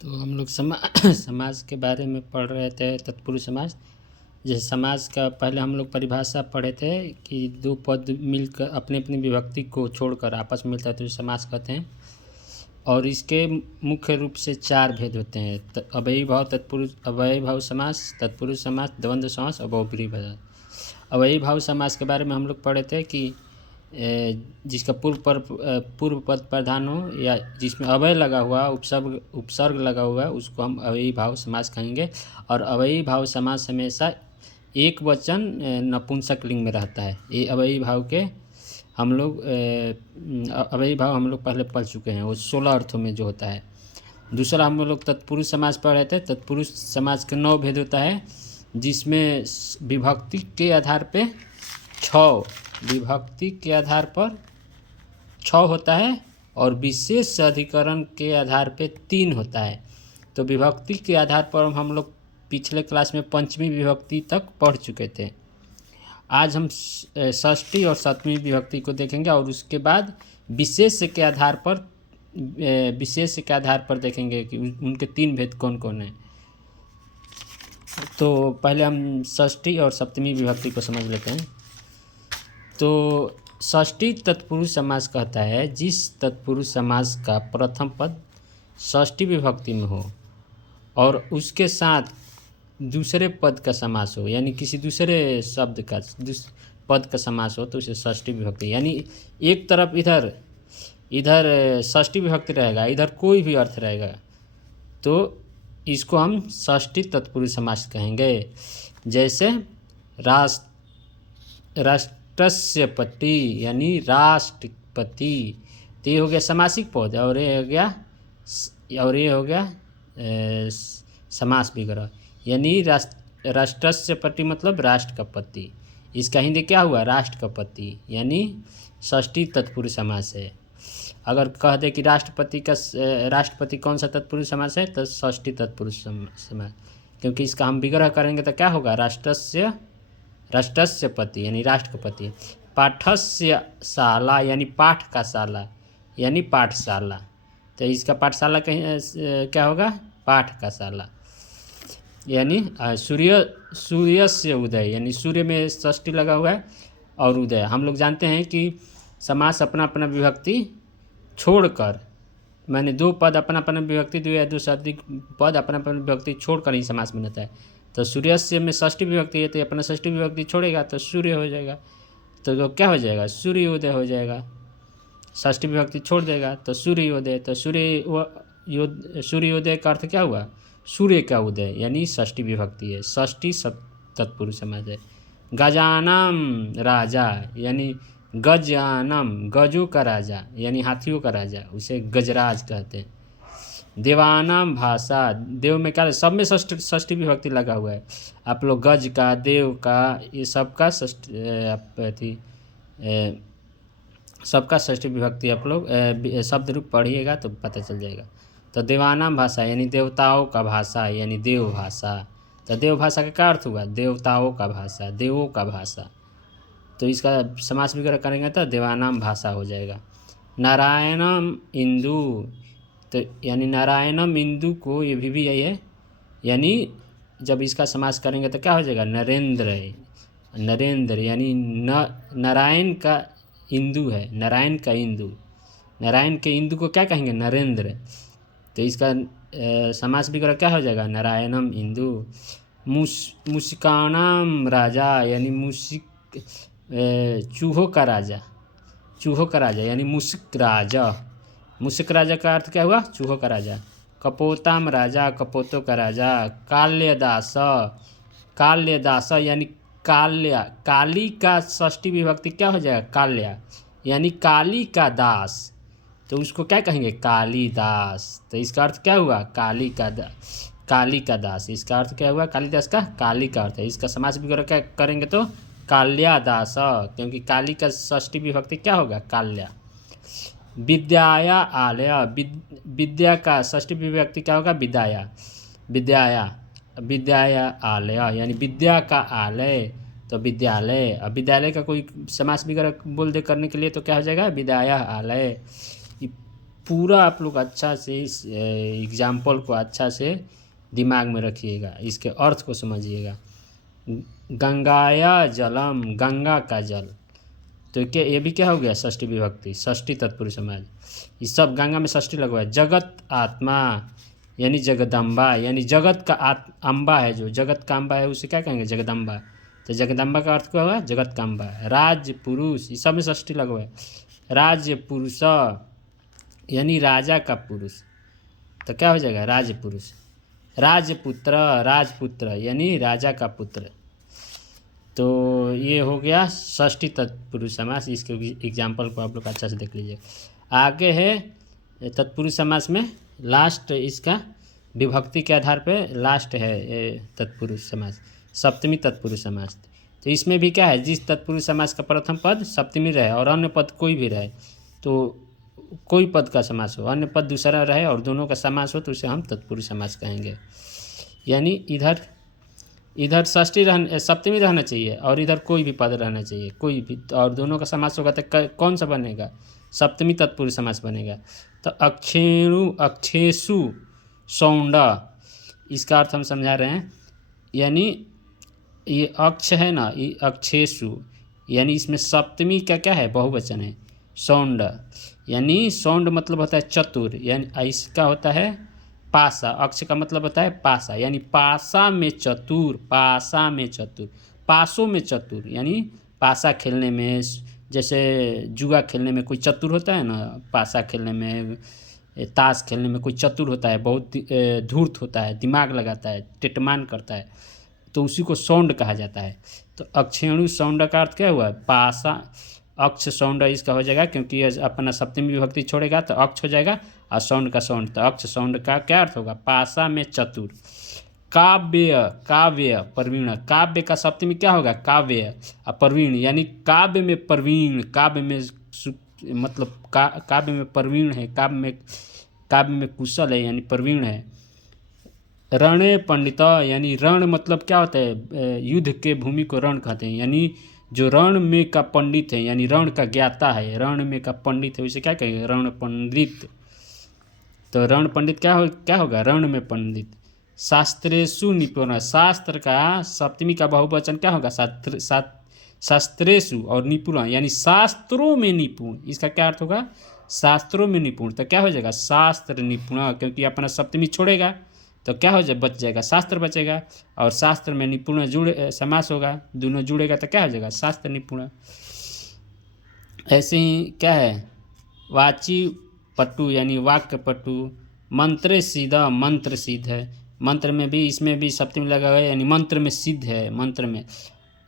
तो हम लोग समाज के बारे में पढ़ रहे थे, तत्पुरुष समाज। जैसे समाज का पहले हम लोग परिभाषा पढ़े थे कि दो पद मिलकर अपनी अपनी विभक्ति को छोड़कर आपस में मिलता है तो समास कहते हैं। और इसके मुख्य रूप से चार भेद होते हैं: अव्ययी भाव तत्पुरुष, अव्ययी भाव समास, तत्पुरुष समास, द्वंद्व समास और बहुब्रीहि समास। अव्ययी भाव समास के बारे में हम लोग पढ़े थे कि जिसका पूर्व पद प्रधान हो या जिसमें अव्यय लगा हुआ, उपसर्ग लगा हुआ है, उसको हम अव्ययी भाव समास कहेंगे। और अव्ययी भाव समास हमेशा एक वचन नपुंसक लिंग में रहता है। ये अव्ययी भाव के हम लोग अव्ययी भाव हम लोग पहले पढ़ चुके हैं, वो 16 अर्थों में जो होता है। दूसरा हम लोग तत्पुरुष समास पढ़ रहे थे। तत्पुरुष समास के 9 भेद होता है, जिसमें विभक्ति के आधार पे 6 विभक्ति के आधार पर 6 होता है और विशेष अधिकरण के आधार पे 3 होता है। तो विभक्ति के आधार पर हम लोग पिछले क्लास में पंचमी विभक्ति तक पढ़ चुके थे। आज हम षष्ठी और सप्तमी विभक्ति को देखेंगे और उसके बाद विशेष के आधार पर देखेंगे कि उनके 3 भेद कौन कौन हैं। तो पहले हम षष्ठी और सप्तमी विभक्ति को समझ लेते हैं। तो षष्ठी तत्पुरुष समास कहता है जिस तत्पुरुष समास का प्रथम पद षष्ठी विभक्ति में हो और उसके साथ दूसरे पद का समास हो, यानी किसी दूसरे शब्द का पद का समास हो तो उसे षष्ठी विभक्ति, यानी एक तरफ इधर षष्ठी विभक्ति रहेगा, इधर कोई भी अर्थ रहेगा, तो इसको हम षष्ठी तत्पुरुष समास कहेंगे। जैसे राष्ट्रस्य पति यानी राष्ट्रपति, तो ये हो गया समासिक पद और ये हो गया समास विग्रह, यानी राष्ट्रस्य पति मतलब राष्ट्र का पति। इसका हिंदी क्या हुआ? राष्ट्र का पति, यानी षष्ठी तत्पुरुष समास है। अगर कह दे कि राष्ट्रपति कौन सा तत्पुरुष समास है तो षष्ठी तत्पुरुष समास, क्योंकि इसका हम विग्रह करेंगे तो क्या होगा? राष्ट्रस्य पति यानी राष्ट्र का पति। पाठस्य शाला यानी पाठ का शाला यानी पाठशाला, तो इसका पाठशाला क्या होगा? पाठ का शाला। यानी सूर्य से उदय, यानी सूर्य में षष्ठी लगा हुआ है और उदय। हम लोग जानते हैं कि समास अपना अपना विभक्ति छोड़कर, मैंने 2 पद अपना अपना विभक्ति, 2 या 2 से अधिक पद अपना अपना विभक्ति छोड़कर ही समास बनता है। तो सूर्यस्य में षष्ठी विभक्ति है तो अपना षष्ठी विभक्ति छोड़ेगा तो सूर्य हो जाएगा, तो क्या हो जाएगा? सूर्योदय हो जाएगा। षष्ठी विभक्ति छोड़ देगा तो सूर्योदय, तो सूर्योदय का अर्थ क्या हुआ? सूर्य का उदय, यानी षष्ठी विभक्ति है, षष्ठी तत्पुरुष समास है। गजानम राजा यानी गजानम, गजों का राजा यानी हाथियों का राजा, उसे गजराज कहते हैं। देवानाम भाषा, देव में क्या, सब में षष्ठी विभक्ति लगा हुआ है। आप लोग गज का, देव का, ये सबका षष्ठी विभक्ति आप लोग शब्द रूप पढ़िएगा तो पता चल जाएगा। तो देवानाम भाषा यानी देवताओं का भाषा यानी देव भाषा। तो देव भाषा का क्या अर्थ हुआ? देवताओं का भाषा, देवों का भाषा। तो इसका समास विग्रह करेंगे तो देवानाम भाषा हो जाएगा। नारायणम इंदु, तो यानी नारायणम इंदु को ये भी यही है, यानी जब इसका समास करेंगे तो क्या हो जाएगा? नरेंद्र है, नरेंद्र यानी नारायण का इंदु है, नारायण का इंदु, नारायण के इंदु को क्या कहेंगे? नरेंद्र। तो इसका समास विग्रह क्या हो जाएगा? नारायणम इंदु। मुशिकानाम राजा यानी चूहों का राजा यानी मुशिक राजा, मुशिक राजा का अर्थ क्या हुआ? चूहों का राजा। कपोताम राजा, कपोतों का राजा। काल्यदास यानी काली का षष्ठी विभक्ति क्या हो जाएगा? काल्या, यानी काली का दास, तो उसको क्या कहेंगे? कालिदास। तो इसका अर्थ क्या हुआ? काली का दास। इसका अर्थ क्या हुआ? कालिदास का काली का अर्थ है। इसका समास विग्रह क्या करेंगे तो काल्यादास, क्योंकि काली का षष्ठी विभक्ति क्या होगा? काल्या। विद्याया आलय, विद्या का षष्ठी विभक्ति क्या होगा? विद्याया आलय यानी विद्या का आलय, तो विद्यालय। अब विद्यालय का कोई समास विग्रह बोल दे करने के लिए तो क्या हो जाएगा? विद्याया आलय। पूरा आप लोग अच्छा से इस एग्जाम्पल को अच्छा से दिमाग में रखिएगा, इसके अर्थ को समझिएगा। गंगाया जलम, गंगा का जल, तो क्या ये भी क्या हो गया, षष्ठी विभक्ति, षष्ठी तत्पुरुष समाज। ये सब गंगा में षष्ठी लगवा है। जगत आत्मा यानी जगदम्बा, यानी जगत का अम्बा है, जो जगत का अम्बा है उसे क्या कहेंगे, जगदम्बा। तो जगदम्बा का अर्थ क्या होगा, जगत का अम्बा। राज पुरुष, ये सब में षष्ठी लगवा है। राज्य पुरुष यानी राजा का पुरुष, तो क्या हो जाएगा, राजपुरुष। राजपुत्र, राजपुत्र यानी राजा का पुत्र। तो ये हो गया षष्ठी तत्पुरुष समास। इसके एग्जाम्पल को आप लोग अच्छा से देख लीजिए। आगे है तत्पुरुष समास में लास्ट, इसका विभक्ति के आधार पे लास्ट है तत्पुरुष समास, सप्तमी तत्पुरुष समास। तो इसमें भी क्या है, जिस तत्पुरुष समास का प्रथम पद सप्तमी रहे और अन्य पद कोई भी रहे, तो कोई पद का समास हो, अन्य पद दूसरा रहे और दोनों का समास हो, तो उसे हम तत्पुरुष समास कहेंगे। यानी इधर षष्ठी सप्तमी रहना चाहिए और इधर कोई भी पद रहना चाहिए, कोई भी, और दोनों का समास होगा तो कौन सा बनेगा, सप्तमी तत्पुरुष समास बनेगा। तो अक्षेणु, अक्षेषु सौंड, इसका अर्थ हम समझा रहे हैं। यानी ये अक्ष है ना, ये अक्षेषु, यानी इसमें सप्तमी का क्या है, बहुवचन है, सौंड। यानी सौंड मतलब होता है चतुर, यानी इसका होता है पासा। अक्ष का मतलब होता है पासा, यानी पासा में चतुर, पासा में चतुर, पासों में चतुर। यानी पासा खेलने में, जैसे जुआ खेलने में कोई चतुर होता है ना, पासा खेलने में, ताश खेलने में कोई चतुर होता है, बहुत धूर्त होता है, दिमाग लगाता है, टिटमान करता है, तो उसी को सौंड कहा जाता है। तो अक्षेणु सौंड का अर्थ क्या हुआ, पासा। अक्ष सौंड इसका हो जाएगा, क्योंकि अपना सप्तमी विभक्ति छोड़ेगा तो अक्ष हो जाएगा, और सौंड का सौंड, तो अक्ष सौंड का क्या अर्थ होगा, पासा में चतुर। काव्य, काव्य प्रवीण, काव्य का सप्तमी क्या होगा, काव्य। और प्रवीण यानी काव्य में प्रवीण, काव्य में मतलब काव्य में प्रवीण है, काव्य में कुशल है, यानी प्रवीण है। रणे पंडित, यानी रण मतलब क्या होता है, युद्ध के भूमि को रण कहते हैं, यानी जो रण में का पंडित है, यानी रण का ज्ञाता है, रण में का पंडित है, उसे क्या कहेंगे, रण पंडित। तो रण पंडित क्या होगा, रण में पंडित। शास्त्रेषु निपुण, शास्त्र का सप्तमी का बहुवचन क्या होगा, शास्त्रेषु, और निपुण यानी शास्त्रों में निपुण, इसका क्या अर्थ होगा, शास्त्रों में निपुण। तो क्या हो जाएगा, शास्त्र निपुण, क्योंकि अपना सप्तमी छोड़ेगा तो क्या हो जाए, बच जाएगा, शास्त्र बचेगा, और शास्त्र में निपुण जुड़े समास होगा, दोनों जुड़ेगा तो क्या हो जाएगा, शास्त्र निपुण। ऐसे ही क्या है, वाची पटु यानी वाक्य पटु। मंत्र सिद्ध, मंत्र सिद्ध है, मंत्र में भी, इसमें भी सप्तमी लगा हुआ है, यानी मंत्र में सिद्ध है, मंत्र में।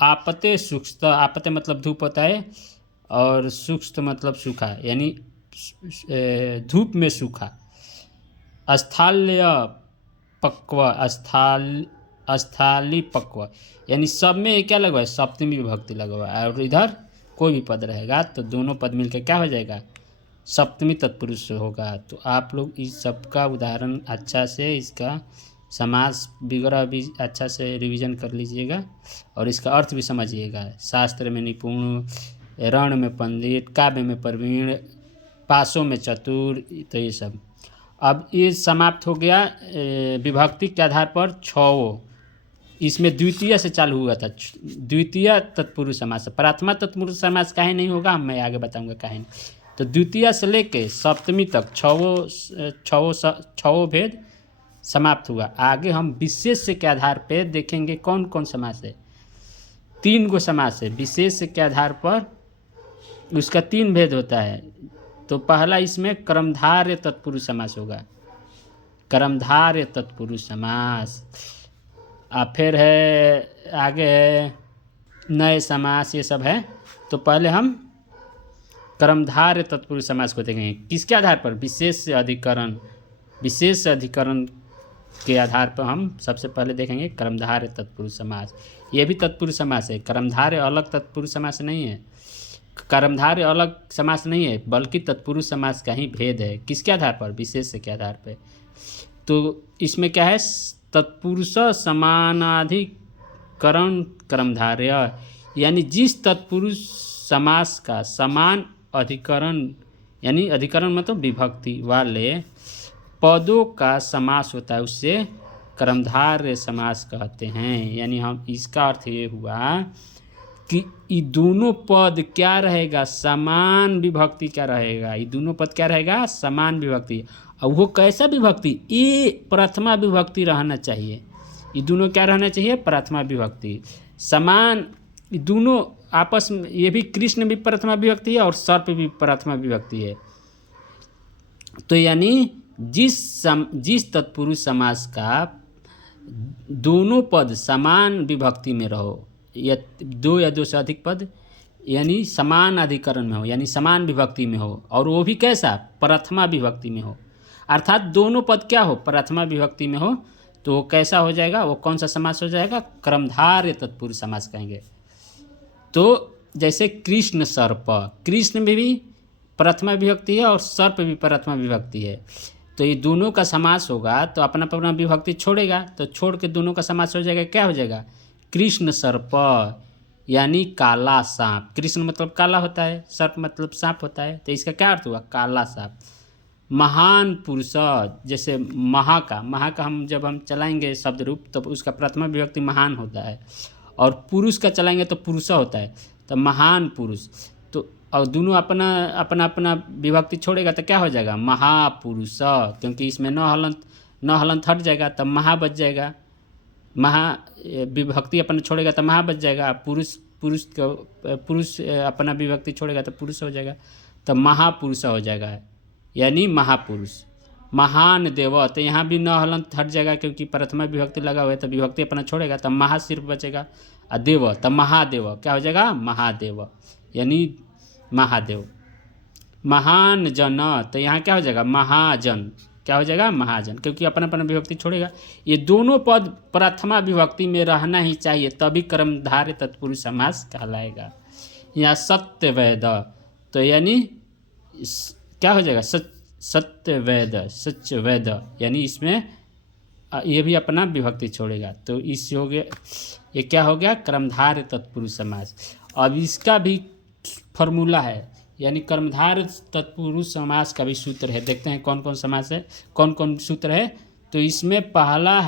आपते सूक्त, आपते मतलब धूप होता है, और सूक्त मतलब सूखा, यानी धूप में सूखा। स्थाल्य पक्व, स्थाली पक्व, यानी सब में क्या लगा है, सप्तमी विभक्ति लगा हुआ है, और इधर कोई भी पद रहेगा तो दोनों पद मिलकर क्या हो जाएगा, सप्तमी तत्पुरुष होगा। तो आप लोग इस सब का उदाहरण अच्छा से, इसका समास वगैरह भी अच्छा से रिवीजन कर लीजिएगा, और इसका अर्थ भी समझिएगा। शास्त्र में निपुण, रण में पंडित, काव्य में प्रवीण, पासों में चतुर, तो ये सब। अब ये समाप्त हो गया विभक्ति के आधार पर छो। इसमें द्वितीय से चालू हुआ था, द्वितीय तत्पुरुष समास। प्रथमा तत्पुरुष समास काहे नहीं होगा, मैं आगे बताऊंगा काहे नहीं। तो द्वितीय से लेके सप्तमी तक छो भेद समाप्त हुआ। आगे हम विशेष के आधार पर देखेंगे कौन कौन समास है। 3 गो समास है विशेष के आधार पर, उसका 3 भेद होता है। तो पहला इसमें कर्मधारय तत्पुरुष समास होगा, कर्मधारय तत्पुरुष समास। फिर है आगे है नए समास, ये सब है। तो पहले हम कर्मधारय तत्पुरुष समास को देखेंगे, किसके आधार पर, विशेष से अधिकरण। विशेष से अधिकरण के आधार पर हम सबसे पहले देखेंगे कर्मधारय तत्पुरुष समास। ये भी तत्पुरुष समास है, कर्मधारय अलग तत्पुरुष समास नहीं है, कर्मधारय अलग समास नहीं है, बल्कि तत्पुरुष समास का ही भेद है। किसके आधार पर, विशेष के आधार पर। तो इसमें क्या है, तत्पुरुष समानाधिकरण कर्मधारय, यानी जिस तत्पुरुष समास का समान अधिकरण यानी अधिकरण मतलब विभक्ति वाले पदों का समास होता है, उससे कर्मधारय समास कहते हैं। यानी हम इसका अर्थ ये हुआ कि ये दोनों पद क्या रहेगा, समान विभक्ति क्या रहेगा, ये दोनों पद क्या रहेगा, समान विभक्ति। और वो कैसा विभक्ति, ये प्रथमा विभक्ति रहना चाहिए। ये दोनों क्या रहना चाहिए, प्रथमा विभक्ति समान। ये दोनों आपस में, ये भी कृष्ण भी प्रथमा विभक्ति है और सर्प भी प्रथमा विभक्ति है। तो यानी जिस तत्पुरुष समास का दोनों पद समान विभक्ति में रहो, या दो से अधिक पद यानी समान अधिकरण में हो, यानी समान विभक्ति में हो, और वो भी कैसा, प्रथमा विभक्ति में हो, अर्थात दोनों पद क्या हो, प्रथमा विभक्ति में हो, तो वो कैसा हो जाएगा, वो कौन सा समास हो जाएगा, कर्मधारय तत्पुरुष समास कहेंगे। तो जैसे कृष्ण सर्प, कृष्ण में भी प्रथमा विभक्ति है और सर्प भी प्रथमा विभक्ति है, तो ये दोनों का समास होगा तो अपना अपना विभक्ति छोड़ेगा, तो छोड़ के दोनों का समास हो जाएगा, क्या हो जाएगा, कृष्ण सर्प यानी काला सांप। कृष्ण मतलब काला होता है, सर्प मतलब सांप होता है, तो इसका क्या अर्थ हुआ, काला सांप। महान पुरुष, जैसे महा का हम जब हम चलाएंगे शब्द रूप तो उसका प्रथमा विभक्ति महान होता है, और पुरुष का चलाएंगे तो पुरुष होता है, तो महान पुरुष। तो और दोनों अपना अपना विभक्ति छोड़ेगा तो क्या हो जाएगा, महापुरुष, क्योंकि इसमें न हलंत हट जाएगा तब महा बच जाएगा, महा विभक्ति अपना छोड़ेगा तो महा बच जाएगा, पुरुष अपना विभक्ति छोड़ेगा तो पुरुष हो जाएगा, तो महापुरुष हो जाएगा, यानी महापुरुष। महान देव, तो यहाँ भी न हलंत हट जाएगा क्योंकि प्रथमा विभक्ति लगा हुआ है, तो विभक्ति अपना छोड़ेगा तब महा सिर्फ बचेगा, और देव तब महादेव क्या हो जाएगा, महादेव यानी महादेव। महान जन, तो यहाँ क्या हो जाएगा, महाजन, क्या हो जाएगा, महाजन, क्योंकि अपना अपना विभक्ति छोड़ेगा। ये दोनों पद प्रथमा विभक्ति में रहना ही चाहिए, तभी कर्मधारय तत्पुरुष समास कहलाएगा। यहाँ सत्यवेद, तो यानी क्या हो जाएगा, सत्यवेद यानी इसमें ये भी अपना विभक्ति छोड़ेगा, तो इस हो गया, ये क्या हो गया, कर्मधारय तत्पुरुष समास। अब इसका भी फॉर्मूला है, यानी कर्मधारय तत्पुरुष समास का भी सूत्र है। देखते हैं कौन कौन समास है, कौन कौन सूत्र है। तो इसमें पहला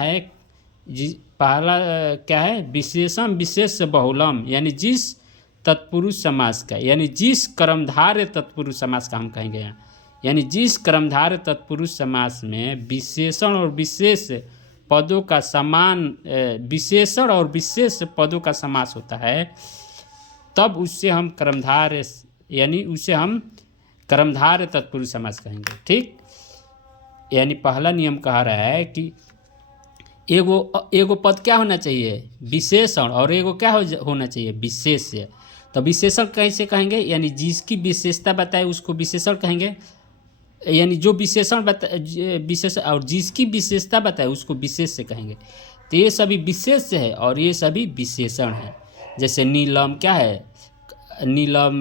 क्या है, विशेषम विशेष बहुलम, यानी जिस तत्पुरुष समास का, यानी जिस कर्मधारय तत्पुरुष समास का हम कहेंगे यहाँ, यानी जिस कर्मधारय तत्पुरुष समास में विशेषण और विशेष पदों का समान, विशेषण और विशेष पदों का समास होता है, तब उससे हम कर्मधारय, यानी उसे हम कर्मधारय तत्पुरुष समास कहेंगे। ठीक, यानी पहला नियम कह रहा है कि एगो पद क्या होना चाहिए, विशेषण, और एगो क्या होना चाहिए, विशेष्य। तो विशेषण कैसे कहेंगे, यानी जिसकी विशेषता बताए उसको विशेषण कहेंगे, यानी जो विशेषण विशेष और जिसकी विशेषता बताए उसको विशेष से कहेंगे। तो ये सभी विशेष है और ये सभी विशेषण है। जैसे नीलम क्या है, नीलम,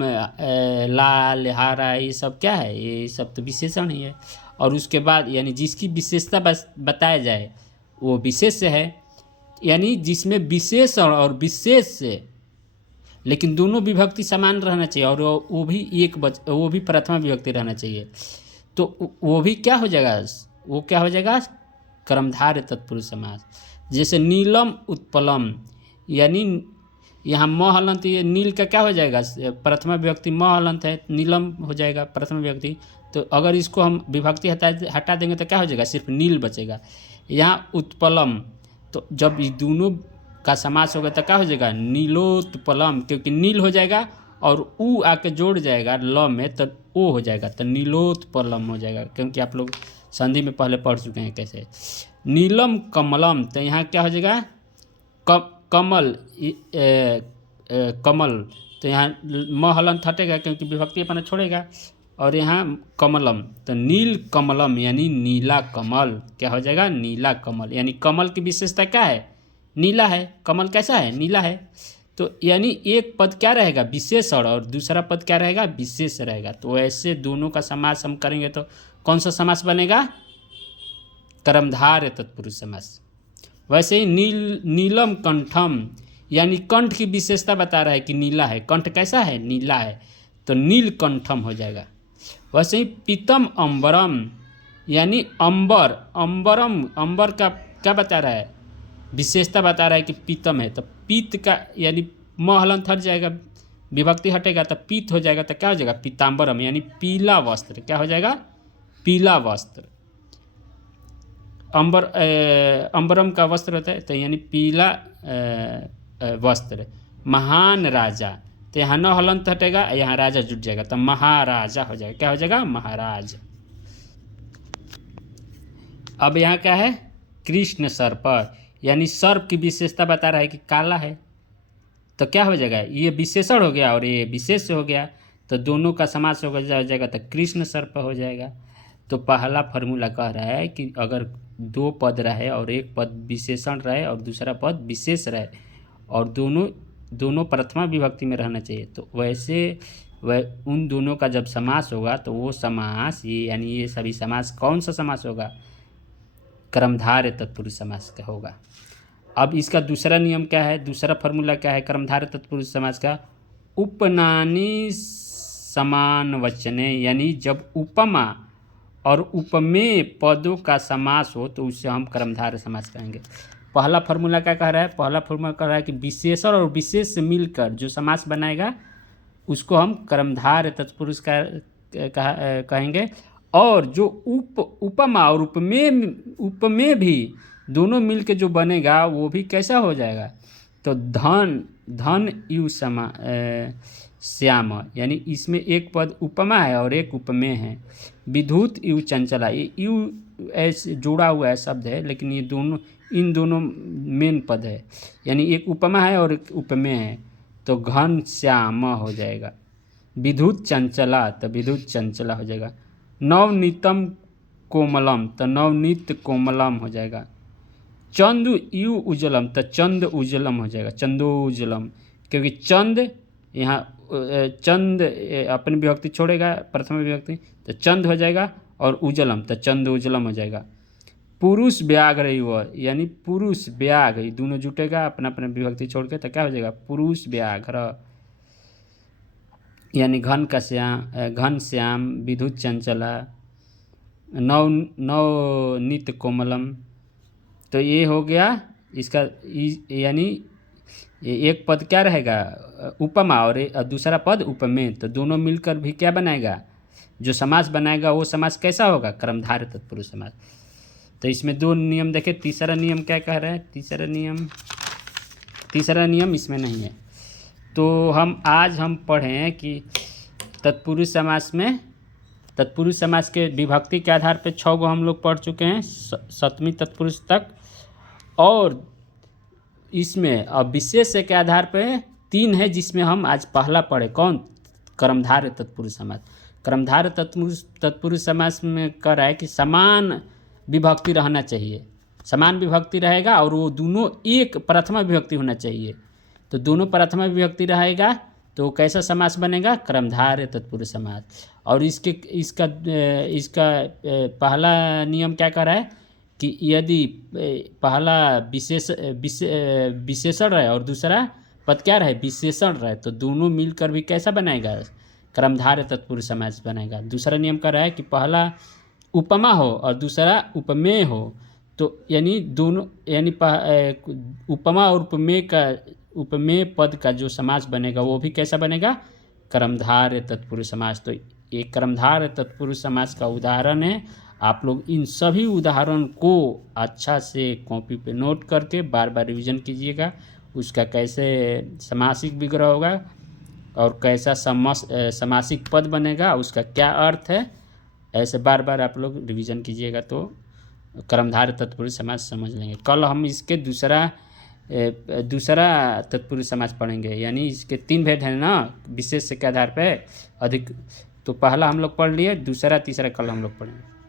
लाल, हरा, ये सब क्या है, ये सब तो विशेषण ही है। और उसके बाद यानी जिसकी विशेषता बताया जाए वो विशेष है, यानी जिसमें विशेषण और विशेष, लेकिन दोनों विभक्ति समान रहना चाहिए, और वो भी प्रथमा विभक्ति रहना चाहिए। तो वो भी क्या हो जाएगा, वो क्या हो जाएगा, कर्मधारय तत्पुरुष समास। जैसे नीलम उत्पलम, यानी यहाँ म हलंत, ये नील का क्या हो जाएगा, प्रथमा विभक्ति म हलंत है, नीलम हो जाएगा प्रथमा विभक्ति। तो अगर इसको हम विभक्ति हटा देंगे तो क्या हो जाएगा, सिर्फ नील बचेगा। यहाँ उत्पलम, तो जब ये दोनों का समास होगा तो क्या हो जाएगा, नीलोत्पलम, क्योंकि नील हो जाएगा और ऊ आके जोड़ जाएगा ल में, तो ओ हो जाएगा, तो नीलोत्पलम हो जाएगा, क्योंकि आप लोग संधि में पहले पढ़ चुके हैं कैसे। नीलम कमलम, तो यहाँ क्या हो जाएगा, कमल, कमल, तो यहाँ म हलंत हटेगा क्योंकि विभक्ति अपना छोड़ेगा, और यहाँ कमलम, तो नील कमलम यानी नीला कमल, क्या हो जाएगा, नीला कमल। यानी कमल की विशेषता क्या है, नीला है, कमल कैसा है, नीला है। तो यानी एक पद क्या रहेगा, विशेषण, और दूसरा पद क्या रहेगा, विशेष रहेगा। तो ऐसे दोनों का समास हम करेंगे तो कौन सा समास बनेगा, कर्मधारय तत्पुरुष समास। वैसे ही नीलम कंठम, यानी कंठ की विशेषता बता रहा है कि नीला है, कंठ कैसा है, नीला है, तो नील कंठम हो जाएगा। वैसे ही पीतम अम्बरम यानी अंबर, अंबरम, अंबर का क्या बता रहा है, विशेषता बता रहा है कि पीतम है। तो पीत का यानी म हलंत हट जाएगा, विभक्ति हटेगा तो पीत हो जाएगा, तो क्या हो जाएगा पीताम्बरम यानी पीला वस्त्र। क्या हो जाएगा पीला वस्त्र। अंबरम का वस्त्र होता है तो यानी पीला वस्त्र। महान राजा, तो यहाँ न हलंत हटेगा, यहाँ राजा जुट जाएगा तो महाराजा हो जाएगा। क्या हो जाएगा महाराज। अब यहाँ क्या है कृष्ण सर्प, यानी सर्प की विशेषता बता रहा है कि काला है। तो क्या हो जाएगा, ये विशेषण हो गया और ये विशेष हो गया, तो दोनों का समास हो जाएगा तो कृष्ण सर्प हो जाएगा। तो पहला फॉर्मूला कह रहा है कि अगर दो पद रहे और एक पद विशेषण रहे और दूसरा पद विशेष रहे और दोनों प्रथमा विभक्ति में रहना चाहिए, तो वैसे वह उन दोनों का जब समास होगा तो वो समास ये यानी ये सभी समास कौन सा समास होगा, कर्मधारय तत्पुरुष समास का होगा। अब इसका दूसरा नियम क्या है, दूसरा फॉर्मूला क्या है कर्मधारय तत्पुरुष समास का, उपनानी समान वचने, यानी जब उपमा और उपमेय पदों का समास हो तो उससे हम कर्मधारय समास कहेंगे। पहला फॉर्मूला क्या कह रहा है, पहला फॉर्मूला कह रहा है कि विशेषण और विशेष मिलकर जो समास बनाएगा उसको हम कर्मधारय तत्पुरुष का कहेंगे। और जो उपमा और उपमेय भी दोनों मिल के जो बनेगा वो भी कैसा हो जाएगा, तो धन यु श्याम, यानी इसमें एक पद उपमा है और एक उपमेय है। विधुत यु चंचला, ये यु ऐसे जोड़ा हुआ है शब्द है, लेकिन ये इन दोनों मेन पद है, यानी एक उपमा है और एक उपमेय है, तो घन श्याम हो जाएगा। विधुत चंचला तो विधुत चंचला हो जाएगा। नवनीतम कोमलम तो नवनीत कोमलम हो जाएगा। चंदु यु उज्जलम तो चंद उज्जलम हो जाएगा, चंदोज्जलम, क्योंकि चंद यहाँ चंद अपनी विभक्ति छोड़ेगा प्रथम विभक्ति, तो चंद हो जाएगा, और उज्जलम तो चंद उज्जलम हो जाएगा। पुरुष व्याघ्र युव, यानी पुरुष व्याघ्र दोनों जुटेगा अपना अपना विभक्ति छोड़ के, तो क्या हो जाएगा पुरुष व्याघ्र, यानी घन श्याम विधुत चंचला नवनीत कोमलम। तो ये हो गया इसका, यानी एक पद क्या रहेगा उपमा और दूसरा पद उपमेय, तो दोनों मिलकर भी क्या बनाएगा, जो समास बनाएगा वो समास कैसा होगा कर्मधारय तत्पुरुष समास। तो इसमें दो नियम देखें, तीसरा नियम क्या कह रहा है, तीसरा नियम इसमें नहीं है। तो आज हम पढ़ें कि तत्पुरुष समास के विभक्ति के आधार पे 6 गो हम लोग पढ़ चुके हैं, 7वीं तत्पुरुष तक, और इसमें अब विशेष के आधार पे 3 है जिसमें हम आज पहला पढ़े, कौन, कर्मधारय तत्पुरुष समास। कर्मधारय तत्पुरुष समास में कह रहा है कि समान विभक्ति रहना चाहिए, समान विभक्ति रहेगा और वो दोनों एक प्रथमा विभक्ति होना चाहिए। तो दोनों प्रथमा विभक्ति रहेगा तो कैसा समास बनेगा कर्मधारय तत्पुरुष समास। और इसका पहला नियम क्या कह रहा है कि यदि पहला विशेषण रहे और दूसरा पद क्या रहे विशेषण रहे, तो दोनों मिलकर भी कैसा बनाएगा कर्मधारय तत्पुरुष समास बनेगा। दूसरा नियम कह रहा है कि पहला उपमा हो और दूसरा उपमेय हो, तो यानी दोनों यानी उपमा और उपमेय पद का जो समास बनेगा वो भी कैसा बनेगा कर्मधारय तत्पुरुष समास। तो एक कर्मधारय तत्पुरुष समास का उदाहरण है। आप लोग इन सभी उदाहरण को अच्छा से कॉपी पे नोट करके बार बार रिवीजन कीजिएगा, उसका कैसे समासिक विग्रह होगा और कैसा समासिक पद बनेगा, उसका क्या अर्थ है, ऐसे बार बार आप लोग रिवीजन कीजिएगा तो कर्मधारय तत्पुरुष समास समझ लेंगे। कल हम इसके दूसरा तत्पुरुष समास पढ़ेंगे, यानी इसके 3 भेद हैं ना विशेष के आधार पे अधिक। तो पहला हम लोग पढ़ लिए, दूसरा तीसरा कल हम लोग पढ़ेंगे।